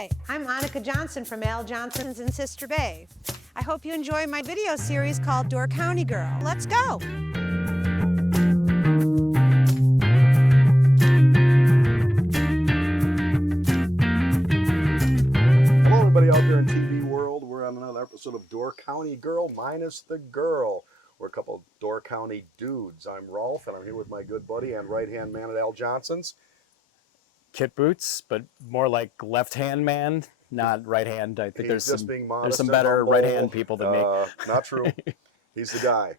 Hi, I'm Annika Johnson from Al Johnson's in Sister Bay. I hope you enjoy my video series called Door County Girl. Let's go! Hello everybody out there in TV world. We're on another episode of Door County Girl minus the girl. We're a couple of Door County dudes. I'm Rolf and I'm here with my good buddy and right-hand man at Al Johnson's. Kit Boots, but more like left-hand man, not right hand. I think there's some better right-hand people than me. Not true. He's the guy.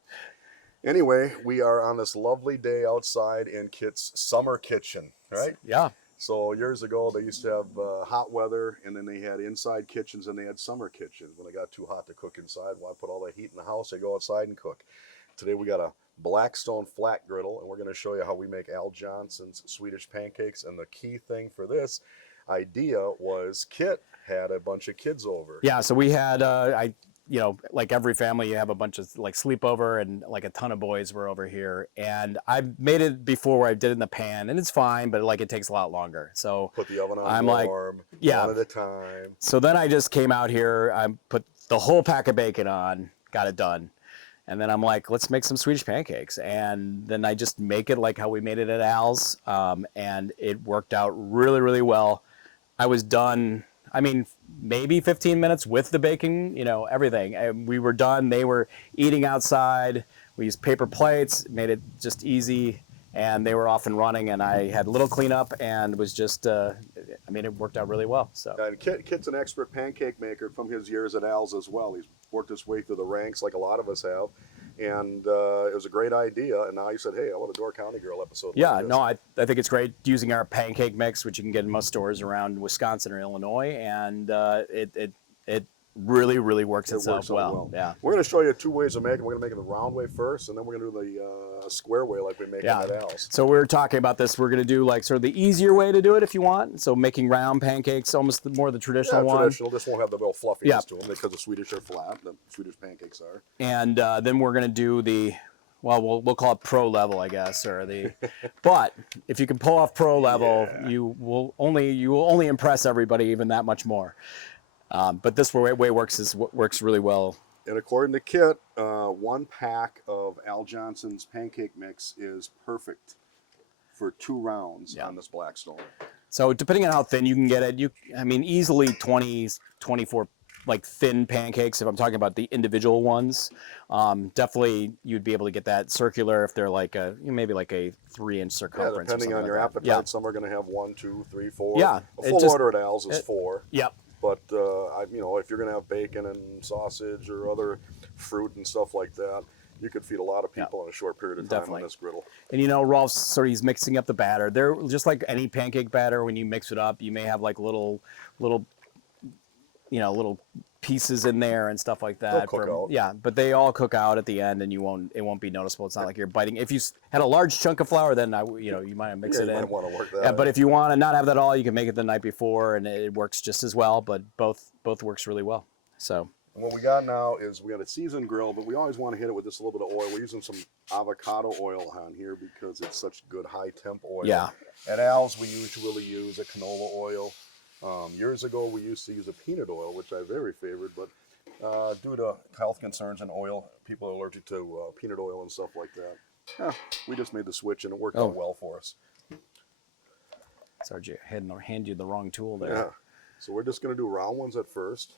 Anyway, we are on this lovely day outside in Kit's summer kitchen, right? Yeah. So years ago, they used to have hot weather, and then they had inside kitchens, and they had summer kitchens. When it got too hot to cook inside, well, I put all the heat in the house, I go outside and cook. Today we got a Blackstone flat griddle, and we're going to show you how we make Al Johnson's Swedish pancakes. And the key thing for this idea was Kit had a bunch of kids over. Yeah, so we had, like every family, you have a bunch of like sleepover, and like a ton of boys were over here. And I've made it before where I did it in the pan, and it's fine, but like it takes a lot longer. So put the oven on warm, yeah, one at a time. So then I just came out here, I put the whole pack of bacon on, got it done. And then I'm like, let's make some Swedish pancakes. And then I just make it like how we made it at Al's. And it worked out really, really well. I was done, I mean, maybe 15 minutes with the bacon, everything. And we were done. They were eating outside. We used paper plates, made it just easy. And they were off and running. And I had a little cleanup and was just, it worked out really well. So. And Kit's an expert pancake maker from his years at Al's as well. He's worked his way through the ranks like a lot of us have. And it was a great idea. And now he said, hey, I want a Door County Girl episode. Yeah, like this. no, I think it's great using our pancake mix, which you can get in most stores around Wisconsin or Illinois. And it really, really works itself well. Yeah. We're going to show you two ways of making it. We're going to make it the round way first, and then we're going to do the square way like we make it at Al's. So we're talking about this. We're going to do like sort of the easier way to do it if you want. So making round pancakes, almost more the traditional one. Traditional. This won't have the real fluffiness to them because the Swedish are flat. The Swedish pancakes are. And then we're going to do the, we'll call it pro level, I guess, or the. But if you can pull off pro level, you will only impress everybody even that much more. But this way works really well. And according to Kit, 1 pack of Al Johnson's pancake mix is perfect for 2 rounds on this Blackstone. So depending on how thin you can get it, easily 20, 24 like thin pancakes. If I'm talking about the individual ones, definitely you'd be able to get that circular if they're like maybe like a 3-inch circumference. Yeah, depending on your appetite. Yeah. Some are going to have 1, 2, 3, 4. Yeah, a full order at Al's is 4. Yep. But if you're going to have bacon and sausage or other fruit and stuff like that, you could feed a lot of people in a short period of time on this griddle. And Rolf's he's mixing up the batter. They're just like any pancake batter. When you mix it up, you may have like little pieces in there and stuff like that. They'll cook out. Yeah, but they all cook out at the end, and it won't be noticeable. It's not like you're biting. If you had a large chunk of flour, then you might mix it in. You might want to work that. But if you want to not have that all, you can make it the night before, and it works just as well. But both works really well. So. And what we got now is we got a seasoned grill, but we always want to hit it with just a little bit of oil. We're using some avocado oil on here because it's such good high temp oil. Yeah. At Al's, we usually use a canola oil. Years ago, we used to use a peanut oil, which I very favored, but due to health concerns and oil, people are allergic to peanut oil and stuff like that. We just made the switch, and it worked out well for us. Sorry, I hand you the wrong tool there. Yeah. So we're just going to do round ones at first.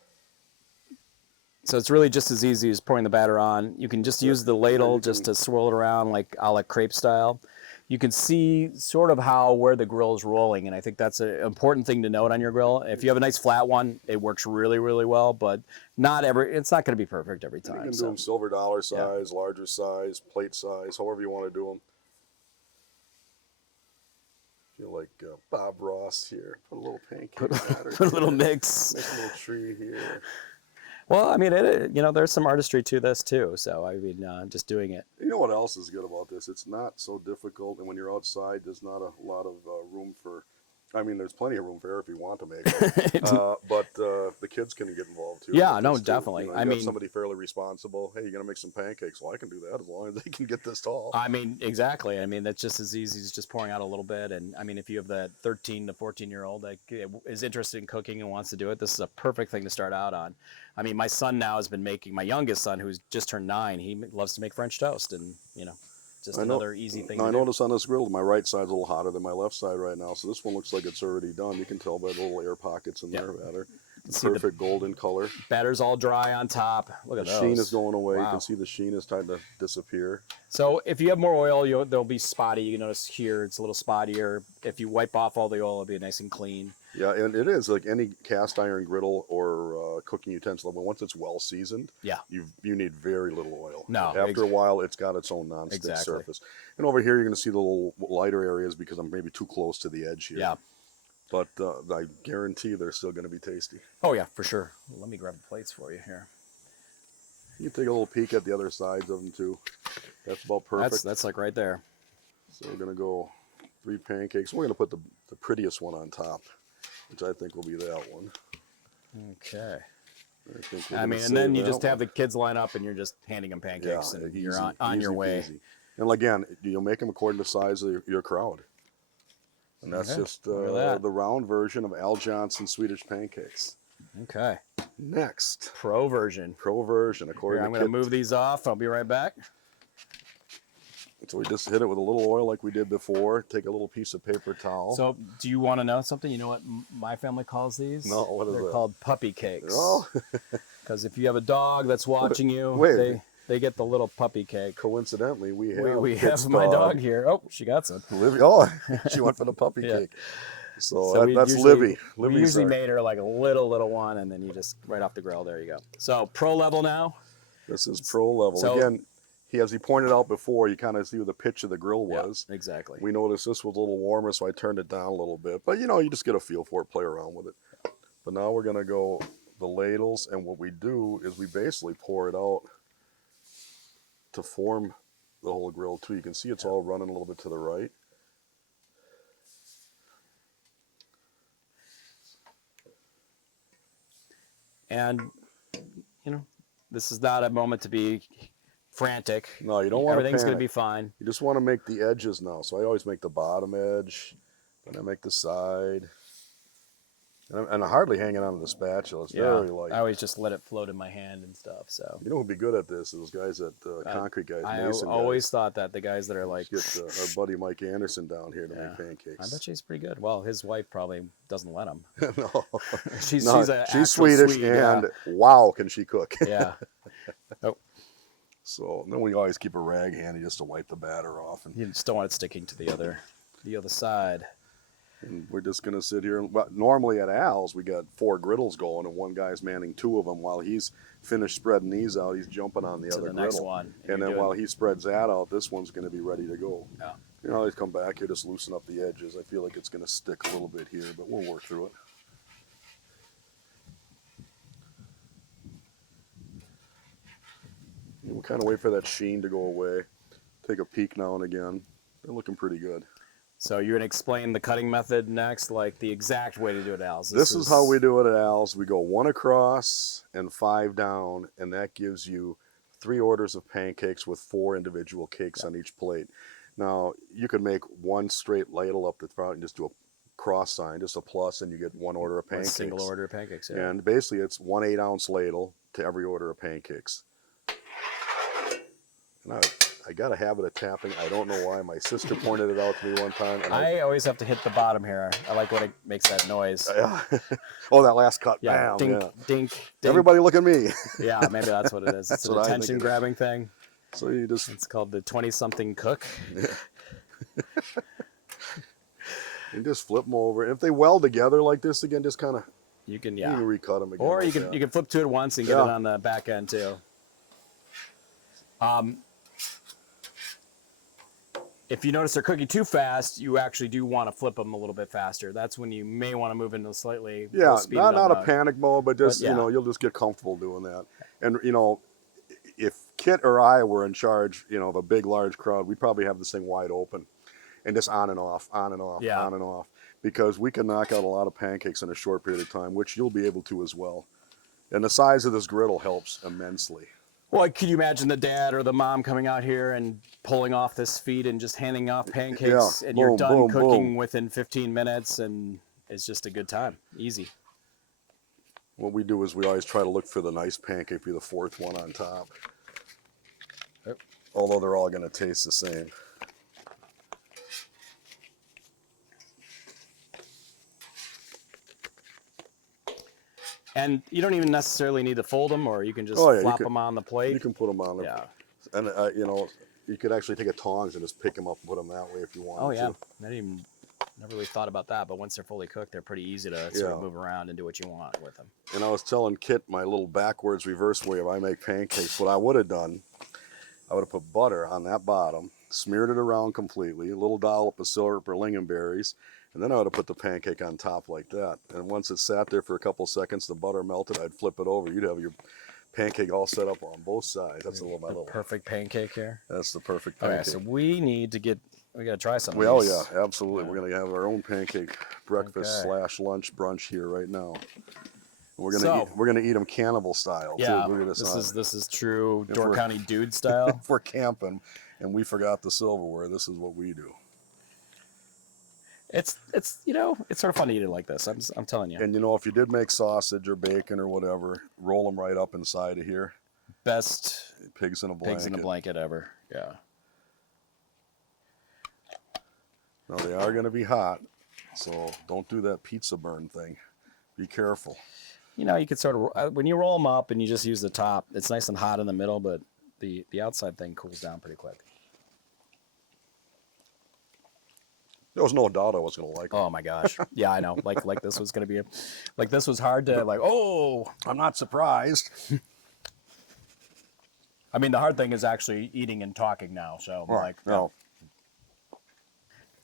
So it's really just as easy as pouring the batter on. You can just use the ladle just to swirl it around like a la crepe style. You can see sort of where the grill is rolling, and I think that's an important thing to note on your grill. If you have a nice flat one, it works really, really well, but it's not going to be perfect every time. You can do them silver dollar size, larger size, plate size, however you want to do them. Feel like Bob Ross here. Put a little pancake batter. Put a little mix. Make a little tree here. Well, there's some artistry to this too. So just doing it. You know what else is good about this? It's not so difficult, and when you're outside, there's not a lot of room for I mean, there's plenty of room for air if you want to make it. But the kids can get involved too. Yeah, with no, this, too. definitely. You know, I you got mean, somebody fairly responsible. Hey, you're gonna make some pancakes. Well, I can do that as long as they can get this tall. I mean, exactly. I mean, that's just as easy as just pouring out a little bit. And I mean, if you have that 13 to 14-year-old that is interested in cooking and wants to do it, this is a perfect thing to start out on. I mean, my son now has been making, my youngest son, who's just turned 9, he loves to make French toast, and you know, just another easy thing to I do. notice on this griddle, my right side's a little hotter than my left side right now. So this one looks like it's already done. You can tell by the little air pockets in there. Batter. Perfect golden color. Batter's all dry on top. Look at The those. sheen is going away. Wow. You can see the sheen is starting to disappear. So if you have more oil, there'll be spotty. You can notice here it's a little spottier. If you wipe off all the oil, it'll be nice and clean. Yeah, and it is like any cast iron griddle or cooking utensil. But once it's well seasoned, you need very little oil. No, after a while, it's got its own non-stick surface. And over here, you're going to see the little lighter areas because I'm maybe too close to the edge here. Yeah. But I guarantee they're still going to be tasty. Oh yeah, for sure. Let me grab the plates for you here. You can take a little peek at the other sides of them too. That's about perfect. That's like right there. So we're going to go 3 pancakes. We're going to put the prettiest one on top, which I think will be that one. Okay. I mean, and then you just have the kids line up and you're just handing them pancakes and you're on your way. Easy. And again, you'll make them according to the size of your crowd. And that's just the round version of Al Johnson's Swedish Pancakes. Okay. Next. Pro version. According I'm going to move these off. I'll be right back. So we just hit it with a little oil like we did before. Take a little piece of paper towel. So do you want to know something? You know what my family calls these? No, what is They're that? called puppy cakes. Oh. Because if you have a dog that's watching you, they get the little puppy cake. Coincidentally, we have my dog here. Oh, she got some. Livy. Oh, she went for the puppy cake. So that's Livy. We usually made her like a little one, and then you just right off the grill. There you go. So pro level now. This is pro level. So, again, as he pointed out before, you kind of see what the pitch of the grill was. Yeah, exactly. We noticed this was a little warmer, so I turned it down a little bit. But you just get a feel for it, play around with it. But now we're gonna go the ladles, and what we do is we basically pour it out to form the whole grill too. You can see it's all running a little bit to the right. And this is not a moment to be frantic. No, you don't want to Everything's going to be fine. You just want to make the edges now. So I always make the bottom edge, then I make the side. And I hardly hang it onto the spatula. It's very light. I always just let it float in my hand and stuff. So you know who'd be good at this? Those guys at concrete guys. I Mason always guys. thought that the guys that are like Get our buddy Mike Anderson down here to make pancakes. I bet she's pretty good. Well, his wife probably doesn't let him. No, she's Swedish, Swede, and wow, can she cook? Yeah. Oh. So then we always keep a rag handy just to wipe the batter off. And you just don't want it sticking to the other side. And we're just going to sit here. Normally at Al's, we got 4 griddles going, and one guy's manning 2 of them. While he's finished spreading these out, he's jumping on the other griddle. Next one. And then while he spreads that out, this one's going to be ready to go. Yeah. You know, always come back here, just loosen up the edges. I feel like it's going to stick a little bit here, but we'll work through it. And we'll kind of wait for that sheen to go away. Take a peek now and again. They're looking pretty good. So you're going to explain the cutting method next, like the exact way to do it, Al's. This is how we do it at Al's. We go 1 across and 5 down, and that gives you 3 orders of pancakes with 4 individual cakes on each plate. Now, you could make 1 straight ladle up the front and just do a cross sign, just a plus, and you get 1 order of pancakes. A single order of pancakes, yeah. And basically, it's 1 8-ounce ladle to every order of pancakes. And I got a habit of tapping. I don't know why. My sister pointed it out to me one time. And I always have to hit the bottom here. I like when it makes that noise. Oh, that last cut. Yeah, Bam. dink, Yeah. dink, dink. Everybody look at me. Yeah, maybe that's what it is. It's an attention grabbing thing. So you just... It's called the 20-something cook. Yeah. You just flip them over. If they weld together like this again, just kind of... You can recut them again. Or like you can flip 2 at once and get it on the back end too. If you notice they're cooking too fast, you actually do want to flip them a little bit faster. That's when you may want to move into slightly speed not a panic mode, but just you'll just get comfortable doing that. And if Kit or I were in charge, of a big large crowd, we'd probably have this thing wide open, and just on and off, on and off, on and off. because we can knock out a lot of pancakes in a short period of time, which you'll be able to as well. And the size of this griddle helps immensely. Well, could you imagine the dad or the mom coming out here and pulling off this feed and just handing off pancakes, and you're done cooking within 15 minutes, and it's just a good time, easy. What we do is we always try to look for the nice pancake, be the fourth one on top. Yep. Although they're all going to taste the same. And you don't even necessarily need to fold them, or you can just flop them on the plate. You can put them on there. Yeah. And, you know, you could actually take a tongs and just pick them up and put them that way if you want to. Oh, yeah. Never really thought about that, but once they're fully cooked, they're pretty easy to sort of move around and do what you want with them. And I was telling Kit my little backwards reverse way of I make pancakes. What I would have done, I would have put butter on that bottom, smeared it around completely, a little dollop of syrup or lingonberries, and then I would have put the pancake on top like that. And once it sat there for a couple seconds, the butter melted, I'd flip it over. You'd have your pancake all set up on both sides. That's my little perfect pancake here. That's the perfect pancake. Okay, so we gotta try some of Well, these. yeah, absolutely. We're gonna have our own pancake breakfast / lunch brunch here right now. We're gonna eat them cannibal style too. Look at this is true Door County dude style. If we're camping and we forgot the silverware, this is what we do. It's you know, it's sort of fun to eat it like this. I'm telling you. And you know, if you did make sausage or bacon or whatever, roll them right up inside of here. Best pigs in a blanket ever. Yeah. Now they are going to be hot, so don't do that pizza burn thing. Be careful. You know, you could sort of, when you roll them up and you just use the top, it's nice and hot in the middle, but the outside thing cools down pretty quick. There was no doubt I was going to like it. Oh my gosh. Yeah, I know. Like this was going to be this was hard to oh. I'm not surprised. I mean, the hard thing is actually eating and talking now. So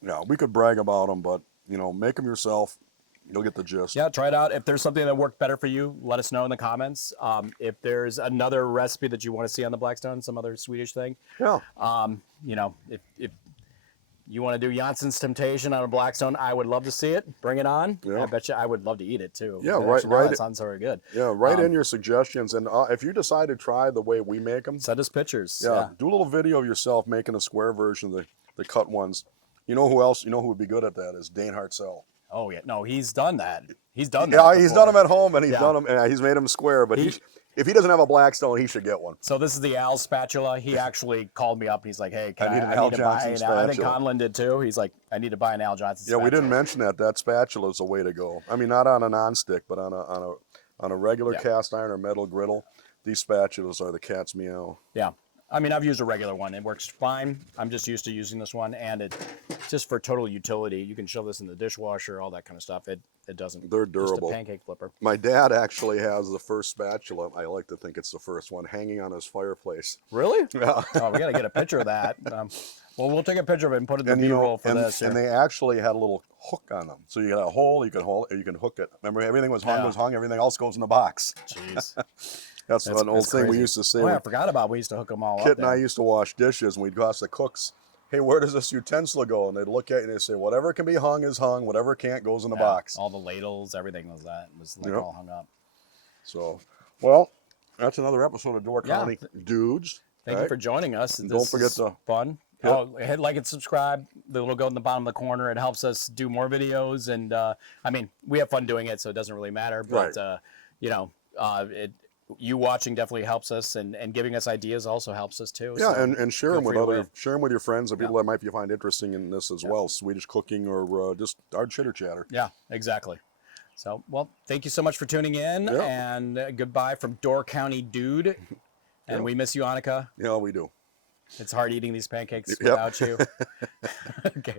yeah, we could brag about them, but you know, make them yourself. You'll get the gist. Yeah, try it out. If there's something that worked better for you, let us know in the comments. If there's another recipe that you want to see on the Blackstone, some other Swedish thing. Yeah. You know, if you want to do Jansson's Temptation on a Blackstone, I would love to see it. Bring it on. Yeah. I bet you I would love to eat it too. Yeah, right. That sounds very good. Yeah, write in your suggestions, and if you decide to try the way we make them, send us pictures. Yeah, do a little video of yourself making a square version of the cut ones. You know who else? You know who would be good at that is Dane Hartzell. Oh yeah, no, he's done that. He's done that. Yeah, he's done them at home, and he's done them. And he's made them square. But if he doesn't have a Blackstone, he should get one. So this is the Al spatula. He actually called me up. He's like, "Hey, I need to buy an Al." I think Conlon did too. He's like, "I need to buy an Al Johnson spatula." Yeah, we didn't mention that. That spatula is the way to go. I mean, not on a nonstick, but on a regular cast iron or metal griddle. These spatulas are the cat's meow. Yeah. I mean, I've used a regular one. It works fine. I'm just used to using this one, and it just for total utility. You can shove this in the dishwasher, all that kind of stuff. It doesn't. They're durable. Just a pancake flipper. My dad actually has the first spatula. I like to think it's the first one hanging on his fireplace. Really? Yeah. Oh, we got to get a picture of that. Well, we'll take a picture of it and put it in the B-roll for this. And they actually had a little hook on them, so you got a hole. You can hook it. Remember, everything was hung. Everything else goes in the box. Jeez. That's an old thing we used to say. Oh, I forgot about. We used to hook them all up. Kit and I used to wash dishes, and we'd go ask the cooks, "Hey, where does this utensil go?" And they'd look at it and they'd say, "Whatever can be hung is hung. Whatever can't goes in the box." All the ladles, everything was all hung up. So, well, that's another episode of Door County Dudes. Thank you for joining us. Don't forget to fun. Hit like and subscribe. The little go in the bottom of the corner. It helps us do more videos, and I mean, we have fun doing it, so it doesn't really matter. But you know, you watching definitely helps us, and giving us ideas also helps us too. Yeah, so and share them with your friends and people that might find interesting in this as well, Swedish cooking or just our chitter chatter. Yeah, exactly. So, well, thank you so much for tuning in, and goodbye from Door County Dude. And we miss you, Annika. Yeah, we do. It's hard eating these pancakes without you. Okay.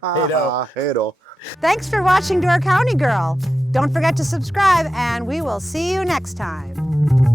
Hey-do. Thanks for watching Door County Girl. Don't forget to subscribe, and we will see you next time.